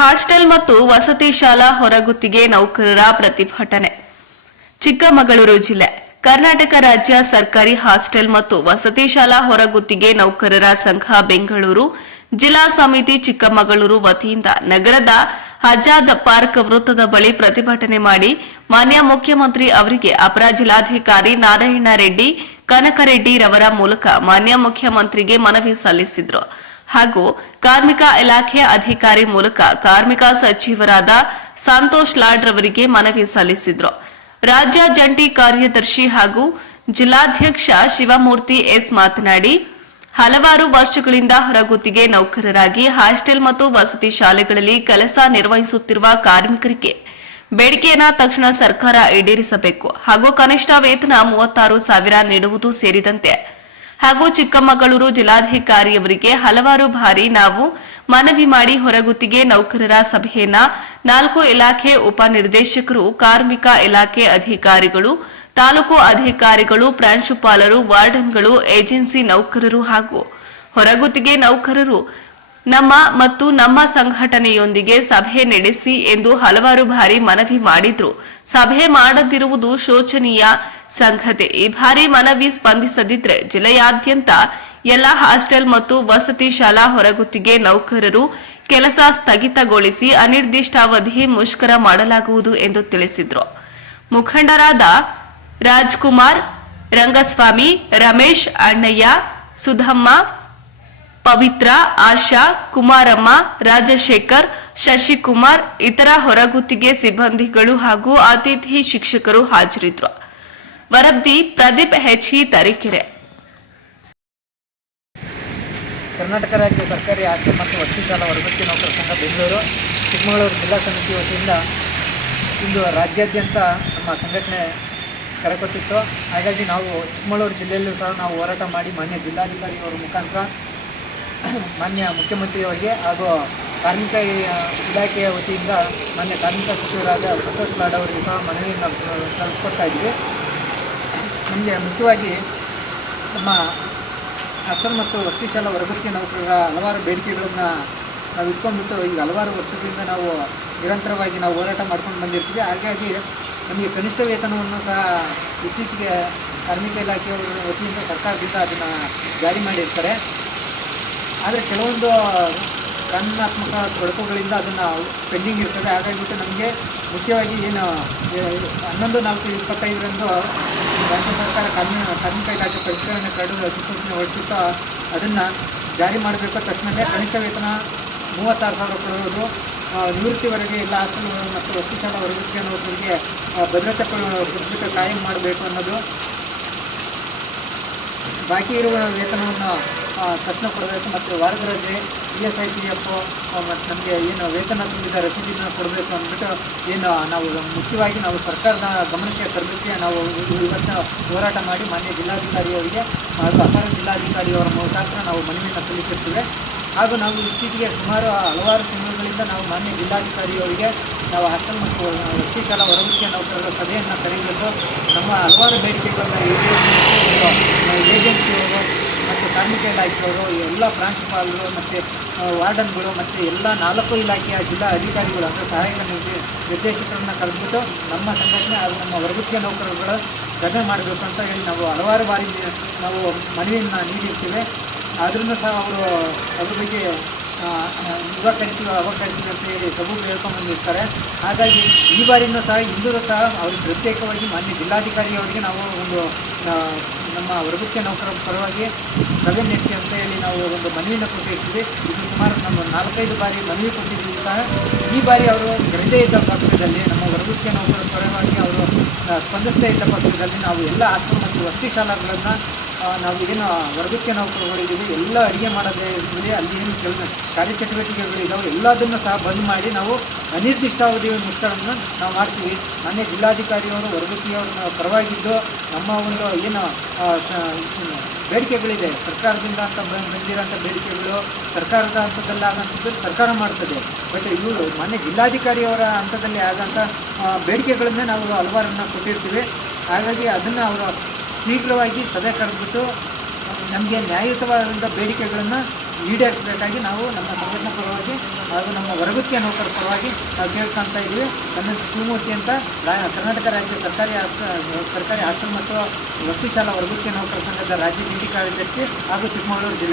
Hostel ಮತ್ತು ವಸತಿ ಶಾಲಾ ಹೊರಗುತ್ತಿಗೆ ನೌಕರರ ಪ್ರತಿಭಟನೆ. ಚಿಕ್ಕಮಗಳೂರು ಜಿಲ್ಲೆ. ಕರ್ನಾಟಕ ರಾಜ್ಯ ಸರ್ಕಾರಿ ಹಾಸ್ಟೆಲ್ ಮತ್ತು ವಸತಿ ಶಾಲಾ ಹೊರಗುತ್ತಿಗೆ ನೌಕರರ ಸಂಘ ಬೆಂಗಳೂರು. ಜಿಲ್ಲಾ ಸಮಿತಿ ಚಿಕ್ಕಮಗಳೂರು ವತಿಯಿಂದ ನಗರದ ಹಜಾದ್ ಪಾರ್ಕ್ ವೃತ್ತದ ಬಳಿ ಪ್ರತಿಭಟನೆ ಮಾಡಿ ಮಾನ್ಯ ಮುಖ್ಯಮಂತ್ರಿ ಅವರಿಗೆ ಅಪರ ಜಿಲ್ಲಾಧಿಕಾರಿ ನಾರಾಯಣ ರೆಡ್ಡಿ, ಕನಕರೆಡ್ಡಿ ರವರ ಮೂಲಕ ಮಾನ್ಯ ಮುಖ್ಯಮಂತ್ರಿಗೆ ಮನವಿ ಸಲ್ಲಿಸಿದ್ರು. ಹಾಗೂ ಕಾರ್ಮಿಕ ಇಲಾಖೆಯ ಅಧಿಕಾರಿ ಮೂಲಕ ಕಾರ್ಮಿಕ ಸಚಿವರಾದ ಸಂತೋಷ್ ಲಾಡ್ ರವರಿಗೆ ಮನವಿ ಸಲ್ಲಿಸಿದ್ರು. ರಾಜ್ಯ ಜಂಟಿ ಕಾರ್ಯದರ್ಶಿ ಹಾಗೂ ಜಿಲ್ಲಾಧ್ಯಕ್ಷ ಶಿವಮೂರ್ತಿ ಎಸ್ ಮಾತನಾಡಿ, ಹಲವಾರು ವರ್ಷಗಳಿಂದ ಹೊರಗುತ್ತಿಗೆ ನೌಕರರಾಗಿ ಹಾಸ್ಟೆಲ್ ಮತ್ತು ವಸತಿ ಶಾಲೆಗಳಲ್ಲಿ ಕೆಲಸ ನಿರ್ವಹಿಸುತ್ತಿರುವ ಕಾರ್ಮಿಕರಿಗೆ ಬೇಡಿಕೆಯನ್ನ ತಕ್ಷಣ ಸರ್ಕಾರ ಈಡೇರಿಸಬೇಕು ಹಾಗೂ ಕನಿಷ್ಠ ವೇತನ ಮೂವತ್ತಾರು ಸಾವಿರ ನೀಡುವುದು ಸೇರಿದಂತೆ ಹಾಗೂ ಚಿಕ್ಕಮಗಳೂರು ಜಿಲ್ಲಾಧಿಕಾರಿಯವರಿಗೆ ಹಲವಾರು ಬಾರಿ ನಾವು ಮನವಿ ಮಾಡಿ ಹೊರಗುತ್ತಿಗೆ ನೌಕರರ ಸಭೆಯನ್ನ ನಾಲ್ಕು ಇಲಾಖೆ ಉಪನಿರ್ದೇಶಕರು ಕಾರ್ಮಿಕ ಇಲಾಖೆ ಅಧಿಕಾರಿಗಳು, ತಾಲೂಕು ಅಧಿಕಾರಿಗಳು, ಪ್ರಾಂಶುಪಾಲರು, ವಾರ್ಡನ್ಗಳು, ಏಜೆನ್ಸಿ ನೌಕರರು ಹಾಗೂ ಹೊರಗುತ್ತಿಗೆ ನೌಕರರು ನಮ್ಮ ಮತ್ತು ನಮ್ಮ ಸಂಘಟನೆಯೊಂದಿಗೆ ಸಭೆ ನಡೆಸಿ ಎಂದು ಹಲವಾರು ಬಾರಿ ಮನವಿ ಮಾಡಿದ್ರು. ಸಭೆ ಮಾಡದಿರುವುದು ಶೋಚನೀಯ ಸಂಘತೆ ಈ ಬಾರಿ ಮನವಿ ಸ್ಪಂದಿಸದಿದ್ರೆ ಜಿಲ್ಲೆಯಾದ್ಯಂತ ಎಲ್ಲ ಹಾಸ್ಟೆಲ್ ಮತ್ತು ವಸತಿ ಶಾಲಾ ಹೊರಗುತ್ತಿಗೆ ನೌಕರರು ಕೆಲಸ ಸ್ಥಗಿತಗೊಳಿಸಿ ಅನಿರ್ದಿಷ್ಟಾವಧಿ ಮುಷ್ಕರ ಮಾಡಲಾಗುವುದು ಎಂದು ತಿಳಿಸಿದ್ರು. ಮುಖಂಡರಾದ ರಾಜ್ಕುಮಾರ್, ರಂಗಸ್ವಾಮಿ, ರಮೇಶ್, ಅಣ್ಣಯ್ಯ, ಸುಧಮ್ಮ ಪವಿತ್ರ, ಆಶಾ, ಕುಮಾರಮ್ಮ, ರಾಜಶೇಖರ್, ಶಶಿಕುಮಾರ್ ಇತರ ಹೊರಗುತ್ತಿಗೆ ಸಿಬ್ಬಂದಿಗಳು ಹಾಗೂ ಅತಿಥಿ ಶಿಕ್ಷಕರು ಹಾಜರಿದ್ದರು ವರದಿ Pradeep H H E Tarikere. Karnataka ರಾಜ್ಯ ಸರ್ಕಾರಿ ಆಶ್ರಮ ಮತ್ತು ವಸತಿ ಶಾಲಾ ಹೊರಗುತ್ತಿ ನೌಕರ ಸಂಘ ಬೆಂಗಳೂರು, ಚಿಕ್ಕಮಗಳೂರು ಜಿಲ್ಲಾ ಸಮಿತಿ ವತಿಯಿಂದ ಇಂದು ರಾಜ್ಯಾದ್ಯಂತ ನಮ್ಮ ಸಂಘಟನೆ ಕರೆಕೊಟ್ಟಿತ್ತು. ಹಾಗಾಗಿ ನಾವು ಚಿಕ್ಕಮಗಳೂರು ಜಿಲ್ಲೆಯಲ್ಲೂ ಸಹ ನಾವು ಹೋರಾಟ ಮಾಡಿ ಮಾನ್ಯ ಜಿಲ್ಲಾಧಿಕಾರಿಯವರ ಮುಖಾಂತರ ಮಾನ್ಯ ಮುಖ್ಯಮಂತ್ರಿಯವರಿಗೆ ಹಾಗೂ ಕಾರ್ಮಿಕ ಇಲಾಖೆಯ ವತಿಯಿಂದ ಮಾನ್ಯ ಕಾರ್ಮಿಕ ಸಚಿವರಾದ ಸಂತೋಷ್ ಲಾಡ್ ಅವರಿಗೆ ಸಹ ಮನವಿಯನ್ನು ಕಳಿಸ್ಕೊಡ್ತಾ ಇದ್ದೀವಿ. ನಮಗೆ ಮುಖ್ಯವಾಗಿ ನಮ್ಮ ಹಾಸ್ಟೆಲ್ ಮತ್ತು ವಸತಿ ಶಾಲಾ ವರ್ಗಕ್ಕೆ ನೌಕರರ ಹಲವಾರು ಬೇಡಿಕೆಗಳನ್ನು ನಾವು ಇಟ್ಕೊಂಡ್ಬಿಟ್ಟು ಈಗ ಹಲವಾರು ವರ್ಷಗಳಿಂದ ನಾವು ನಿರಂತರವಾಗಿ ನಾವು ಹೋರಾಟ ಮಾಡ್ಕೊಂಡು ಬಂದಿರ್ತೀವಿ. ಹಾಗಾಗಿ ನಮಗೆ ಕನಿಷ್ಠ ವೇತನವನ್ನು ಸಹ ಇತ್ತೀಚೆಗೆ ಕಾರ್ಮಿಕ ಇಲಾಖೆಯವರ ವತಿಯಿಂದ ಸರ್ಕಾರದಿಂದ ಅದನ್ನು ಜಾರಿ ಮಾಡಿರ್ತಾರೆ. ಆದರೆ ಕೆಲವೊಂದು ಕಾನೂನಾತ್ಮಕ ತೊಡಕುಗಳಿಂದ ಅದನ್ನು ಪೆಂಡಿಂಗ್ ಇರ್ತದೆ. ಹಾಗಾಗಿಬಿಟ್ಟು ನಮಗೆ ಮುಖ್ಯವಾಗಿ ಏನು ಹನ್ನೊಂದು, ನಾಲ್ಕು, ಇಪ್ಪತ್ತೈದರಂದು ರಾಜ್ಯ ಸರ್ಕಾರ ಕಾನೂನು ಕಾರ್ಮಿಕ ಇಲಾಖೆ ಪರಿಷ್ಕರಣೆ ಕರಡು ಅಧಿಸೂಚನೆ ಹೊರಡಿಸುತ್ತಾ ಅದನ್ನು ಜಾರಿ ಮಾಡಬೇಕು. ತಕ್ಷಣವೇ ಕನಿಷ್ಠ ವೇತನ ಮೂವತ್ತಾರು ಸಾವಿರ ಕೊಡುವುದು ನಿವೃತ್ತಿವರೆಗೆ ಎಲ್ಲ ಹಾಸ್ಟೆಲ್ಗಳು ಮತ್ತು ವಸತಿ ಶಾಲಾ ಅನ್ನೋದ್ರಿಗೆ ಭದ್ರತೆ ಕೊಡಬೇಕು ಕಾಯಂ ಮಾಡಬೇಕು ಅನ್ನೋದು. ಬಾಕಿ ಇರುವ ವೇತನವನ್ನು ತಕ್ಷಣ ಕೊಡಬೇಕು ಮತ್ತು ವಾರದ ರಜೆ E S I P F ಮತ್ತು ನಮಗೆ ಏನು ವೇತನ ತುಂಬಿದ ರಸೀದಿನ ಕೊಡಬೇಕು ಅಂದ್ಬಿಟ್ಟು ಏನು, ನಾವು ಮುಖ್ಯವಾಗಿ ನಾವು ಸರ್ಕಾರದ ಗಮನಕ್ಕೆ ತರಲಿಕ್ಕೆ ನಾವು ಇವತ್ತು ಹೋರಾಟ ಮಾಡಿ ಮಾನ್ಯ ಜಿಲ್ಲಾಧಿಕಾರಿಯವರಿಗೆ ಹಾಗೂ ಅಪರ ಜಿಲ್ಲಾಧಿಕಾರಿಯವರ ಮುಖಾಂತರ ನಾವು ಮನವಿಯನ್ನು ಸಲ್ಲಿಸಿರ್ತೇವೆ ಹಾಗೂ ನಾವು ಇತ್ತೀಚೆಗೆ ಸುಮಾರು ಹಲವಾರು ತಿಂಗಳುಗಳಿಂದ ನಾವು ಮಾನ್ಯ ಜಿಲ್ಲಾಧಿಕಾರಿಯವರಿಗೆ ನಾವು ಹಾಸ್ಟೆಲ್ ಮತ್ತು ವಸತಿ ಶಾಲಾ ಹೊರಗುತ್ತಿಗೆ ನೌಕರರ ಸಭೆಯನ್ನು ಕರೆಯಬೇಕು ನಮ್ಮ ಹಲವಾರು ಬೇಡಿಕೆಗಳನ್ನು ಏಜೆನ್ಸಿ ಏಜೆನ್ಸಿಯವರು ಮತ್ತು ಕಾರ್ಮಿಕ ಇಲಾಖೆಯವರು ಎಲ್ಲ ಪ್ರಾಂಶುಪಾಲರು ಮತ್ತು ವಾರ್ಡನ್ಗಳು ಮತ್ತು ಎಲ್ಲ ನಾಲ್ಕು ಇಲಾಖೆಯ ಜಿಲ್ಲಾ ಅಧಿಕಾರಿಗಳು ಅಂದರೆ ಸಹಾಯಕ ನಿರ್ದೇ ನಿರ್ದೇಶಕರನ್ನ ಕರೆದ್ಬಿಟ್ಟು ನಮ್ಮ ಸಂಘಟನೆ ಹಾಗೂ ನಮ್ಮ ವರ್ಗಕ್ಕೆ ನೌಕರರುಗಳ ಸಭೆ ಮಾಡಬೇಕು ಅಂತ ಹೇಳಿ ನಾವು ಹಲವಾರು ಬಾರಿ ನಾವು ಮನವಿಯನ್ನು ನೀಡಿರ್ತೀವಿ. ಆದ್ರೂ ಸಹ ಅವರು ಅದ್ರ ಬಗ್ಗೆ ಇವಾಗ ಕರಿತೀವಿ ಅಂತ ಹೇಳಿ ಸಬೂಬು ಹೇಳ್ಕೊಂಡ್ಬಂದಿರ್ತಾರೆ. ಹಾಗಾಗಿ ಈ ಬಾರಿಯೂ ಸಹ ಇಂದೂ ಸಹ ಅವ್ರಿಗೆ ಪ್ರತ್ಯೇಕವಾಗಿ ಮಾನ್ಯ ಜಿಲ್ಲಾಧಿಕಾರಿಯವರಿಗೆ ನಾವು ಒಂದು ನಮ್ಮ ವರ್ಗಕ್ಕೆ ನೌಕರರ ಪರವಾಗಿ ಸಭೆ ನಡೆಸಿ ಅಂತ ಹೇಳಿ ನಾವು ಒಂದು ಮನವಿಯನ್ನು ಕೊಟ್ಟಿರ್ತೀವಿ. ಇದು ಸುಮಾರು ನಮ್ಮ ನಾಲ್ಕೈದು ಬಾರಿ ಮನವಿ ಕೊಟ್ಟಿದ್ದೀವಿ ಸಹ. ಈ ಬಾರಿ ಅವರು ಕರೆದೇ ಇದ್ದ ಪಕ್ಷದಲ್ಲಿ, ನಮ್ಮ ವರ್ಗಕ್ಕೆ ನೌಕರರ ಪರವಾಗಿ ಅವರು ಸ್ಪಂದಿಸ್ತಾ ಇದ್ದ ಪಕ್ಷದಲ್ಲಿ ನಾವು ಎಲ್ಲ ಆಶ್ರಮ ಮತ್ತು ವಸತಿ ಶಾಲಾಗಳನ್ನು ನಾವು ಏನು ವರ್ಗಕ್ಕೆ ಹೊರಗಿದ್ದೀವಿ ಎಲ್ಲ ಅಡುಗೆ ಮಾಡೋದೇ ಇರ್ತದೆ ಅಲ್ಲಿ ಏನು ಕೆಲಸ ಕಾರ್ಯಚಟುವಟಿಕೆಗಳಿದ್ದಾವೆ ಎಲ್ಲದನ್ನು ಸಹ ಬಂದ್ ಮಾಡಿ ನಾವು ಅನಿರ್ದಿಷ್ಟಾವಧಿ ಮುಷ್ಕರವನ್ನು ನಾವು ಮಾಡ್ತೀವಿ. ಮೊನ್ನೆ ಜಿಲ್ಲಾಧಿಕಾರಿಯವರು ವರ್ಗಕ್ಕೆಯವ್ರನ್ನ ಪರವಾಗಿದ್ದು ನಮ್ಮ ಒಂದು ಏನು ಬೇಡಿಕೆಗಳಿದೆ. ಸರ್ಕಾರದಿಂದ ಅಂತ ಬಂದಿರೋಂಥ ಬೇಡಿಕೆಗಳು ಸರ್ಕಾರದ ಹಂತದಲ್ಲಿ ಆಗೋಂಥದ್ದು ಸರ್ಕಾರ ಮಾಡ್ತದೆ. ಬಟ್ ಇವರು ಮನೆ ಜಿಲ್ಲಾಧಿಕಾರಿಯವರ ಹಂತದಲ್ಲಿ ಆದಂಥ ಬೇಡಿಕೆಗಳನ್ನೇ ನಾವು ಹಲವಾರನ್ನ ಕೊಟ್ಟಿರ್ತೀವಿ. ಹಾಗಾಗಿ ಅದನ್ನು ಅವರು ಶೀಘ್ರವಾಗಿ ಸಭೆ ಕರೆದ್ಬಿಟ್ಟು ನಮಗೆ ನ್ಯಾಯಯುತವಾದಂಥ ಬೇಡಿಕೆಗಳನ್ನು ಈಡೇರಿಸಬೇಕಾಗಿ ನಾವು ನಮ್ಮ ಸಂಘಟನೆ ಪರವಾಗಿ ಹಾಗೂ ನಮ್ಮ ಹೊರಗುತ್ತಿಗೆ ನೌಕರ ಪರವಾಗಿ ನಾವು ಕೇಳ್ಕೊಳ್ತಾ ಇದ್ದೀವಿ. ನನ್ನ ಶಿವಮೂರ್ತಿ ಅಂತ ಕರ್ನಾಟಕ ರಾಜ್ಯ ಸರ್ಕಾರಿ ಸರ್ಕಾರಿ ಹಾಸ್ಟೆಲ್ ಮತ್ತು ವಸ್ತುಶಾಲಾ ಶಾಲಾ ಹೊರಗುತ್ತಿಗೆ ನೌಕರ ಸಂಘದ ರಾಜ್ಯ ನೀತಿ ಕಾರ್ಯದರ್ಶಿ ಹಾಗೂ ಚಿಕ್ಕಮಗಳೂರು ಜಿಲ್ಲೆ